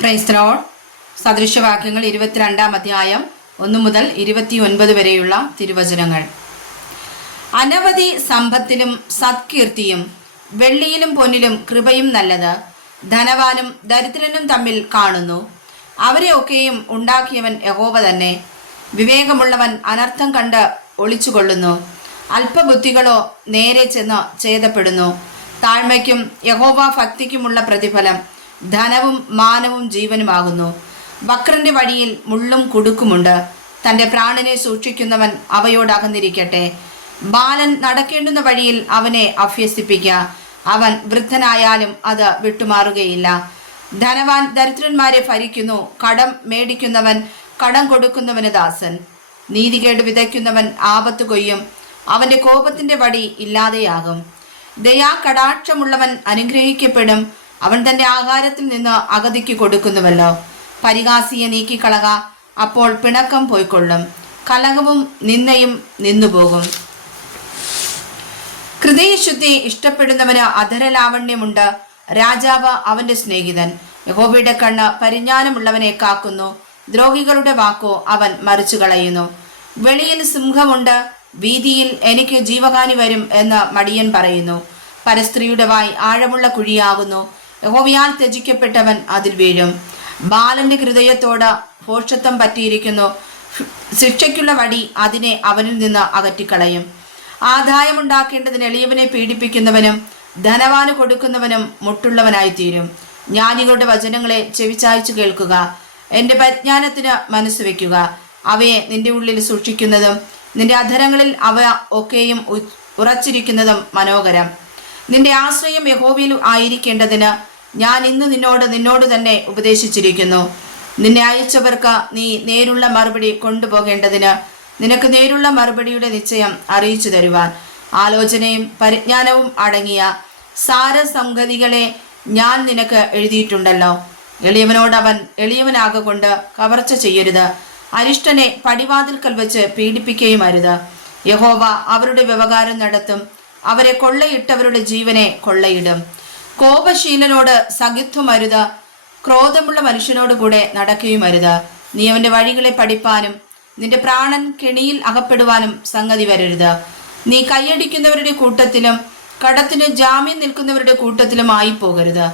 Price the lord. സദൃശവാക്യങ്ങൾ 22-ാം അധ്യായം 1 മുതൽ 29 വരെയുള്ള തിരുവചനങ്ങൾ. അനവധി സമ്പത്തിലും സത്കീർത്തിയും വെള്ളിയിലും പൊന്നിലും കൃപയും നല്ലത്. ധനവാനും ദരിദ്രനും തമ്മിൽ കാണുന്നു. അവരെ ഒക്കെയും ഉണ്ടാക്കിയവൻ യഹോവ തന്നെ. വിവേകമുള്ളവൻ അനർത്ഥം കണ്ട് ഒളിച്ചുകൊള്ളുന്നു. അല്പബുദ്ധികളോ നേരെ ചെന്ന് ഛേദപ്പെടുന്നു. താഴ്മയ്ക്കും യഹോവ ഭക്തിക്കുമുള്ള പ്രതിഫലം ധനവും മാനവും ജീവനുമാകുന്നു. വക്രന്റെ വഴിയിൽ മുള്ളും കുടുക്കുമുണ്ട്. തൻ്റെ പ്രാണനെ സൂക്ഷിക്കുന്നവൻ അവയോടകന്നിരിക്കട്ടെ. ബാലൻ നടക്കേണ്ടുന്ന വഴിയിൽ അവനെ അഭ്യസിപ്പിക്കുക. അവൻ വൃദ്ധനായാലും അത് വിട്ടുമാറുകയില്ല. ധനവാൻ ദരിദ്രന്മാരെ ഭരിക്കുന്നു. കടം മേടിക്കുന്നവൻ കടം കൊടുക്കുന്നവന് ദാസൻ. നീതികേട് വിതയ്ക്കുന്നവൻ ആപത്ത് കൊയ്യും. അവൻ്റെ കോപത്തിൻ്റെ വടി ഇല്ലാതെയാകും. ദയാ കടാക്ഷമുള്ളവൻ അനുഗ്രഹിക്കപ്പെടും. അവൻ തൻ്റെ ആഹാരത്തിൽ നിന്ന് അഗതിക്ക് കൊടുക്കുന്നുവല്ലോ. പരിഹാസിയെ നീക്കിക്കളക, അപ്പോൾ പിണക്കം പോയിക്കൊള്ളും. കലഹവും നിന്ദയും നിന്നുപോകും. ഹൃദയശുദ്ധി ഇഷ്ടപ്പെടുന്നവന് അധരലാവണ്യമുണ്ട്. രാജാവ് അവന്റെ സ്നേഹിതൻ. യഹോവയുടെ കണ്ണ് പരിജ്ഞാനമുള്ളവനെ കാക്കുന്നു. ദ്രോഹികളുടെ വാക്കോ അവൻ മറിച്ചു കളയുന്നു. വെളിയിൽ സിംഹമുണ്ട്, വീതിയിൽ എനിക്ക് ജീവഹാനി വരും എന്ന് മടിയൻ പറയുന്നു. പരസ്ത്രീയുടെ വായ് ആഴമുള്ള കുഴിയാകുന്നു. യഹോവയാൽ ത്യജിക്കപ്പെട്ടവൻ അതിൽ വീഴും. ബാലന്റെ ഹൃദയത്തോട് ഭോഷത്വം പറ്റിയിരിക്കുന്നു. ശിക്ഷയ്ക്കുള്ള വടി അതിനെ അവനിൽ നിന്ന് അകറ്റിക്കളയും. ആദായമുണ്ടാക്കേണ്ടതിന് എളിയവനെ പീഡിപ്പിക്കുന്നവനും ധനവാന് കൊടുക്കുന്നവനും മുട്ടുള്ളവനായിത്തീരും. ജ്ഞാനികളുടെ വചനങ്ങളെ ചെവിച്ചായ്ച്ചു കേൾക്കുക. എൻ്റെ പരിജ്ഞാനത്തിന് മനസ്സ് വയ്ക്കുക. അവയെ നിന്റെ ഉള്ളിൽ സൂക്ഷിക്കുന്നതും നിന്റെ അധരങ്ങളിൽ അവ ഒക്കെയും ഉറച്ചിരിക്കുന്നതും മനോഹരം. നിന്റെ ആശ്രയം യഹോവയിൽ ആയിരിക്കേണ്ടതിന് ഞാൻ ഇന്ന് നിന്നോട് തന്നെ ഉപദേശിച്ചിരിക്കുന്നു. നിന്നെ അയച്ചവർക്ക് നീ നേരുള്ള മറുപടി കൊണ്ടുപോകേണ്ടതിന് നിനക്ക് നേരുള്ള മറുപടിയുടെ നിശ്ചയം അറിയിച്ചു തരുവാൻ ആലോചനയും പരിജ്ഞാനവും അടങ്ങിയ സാരസംഗതികളെ ഞാൻ നിനക്ക് എഴുതിയിട്ടുണ്ടല്ലോ. എളിയവനോട് അവൻ എളിയവനാകൊണ്ട് കവർച്ച ചെയ്യരുത്. അരിഷ്ടനെ പടിവാതിൽക്കൽ വെച്ച് പീഡിപ്പിക്കുകയും അരുത്. യഹോവ അവരുടെ വ്യവഹാരം നടത്തും. അവരെ കൊള്ളയിട്ടവരുടെ ജീവനെ കൊള്ളയിടും. കോപശീലനോട് സഖിത്വമരുത്. ക്രോധമുള്ള മനുഷ്യനോട് കൂടെ നടക്കുകയും അരുത്. നീ അവന്റെ വഴികളെ പഠിപ്പാനും നിന്റെ പ്രാണൻ കെണിയിൽ അകപ്പെടുവാനും സംഗതി വരരുത്. നീ കൈയടിക്കുന്നവരുടെ കൂട്ടത്തിലും കടത്തിന് ജാമ്യം നിൽക്കുന്നവരുടെ കൂട്ടത്തിലും ആയി പോകരുത്.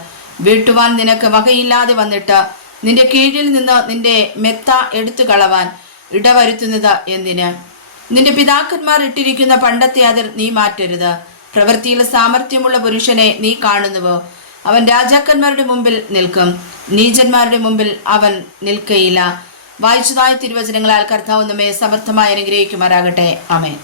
വീട്ടുവാൻ നിനക്ക് വകയില്ലാതെ വന്നിട്ട് നിന്റെ കീഴിൽ നിന്ന് നിന്റെ മെത്ത എടുത്തു കളവാൻ ഇടവരുത്തുന്നത് എന്തിന്? നിന്റെ പിതാക്കന്മാർ ഇട്ടിരിക്കുന്ന പണ്ടത്തെ അതിർ നീ മാറ്റരുത്. പ്രവൃത്തിയിൽ സാമർഥ്യമുള്ള പുരുഷനെ നീ കാണുന്നുവോ? അവൻ രാജാക്കന്മാരുടെ മുമ്പിൽ നിൽക്കും, നീചന്മാരുടെ മുമ്പിൽ അവൻ നിൽക്കയില്ല. വായിച്ചതായ തിരുവചനങ്ങളാൽ കർത്താവ് നമ്മെ സമർത്ഥമായി അനുഗ്രഹിക്കുമാറാകട്ടെ. ആമേൻ.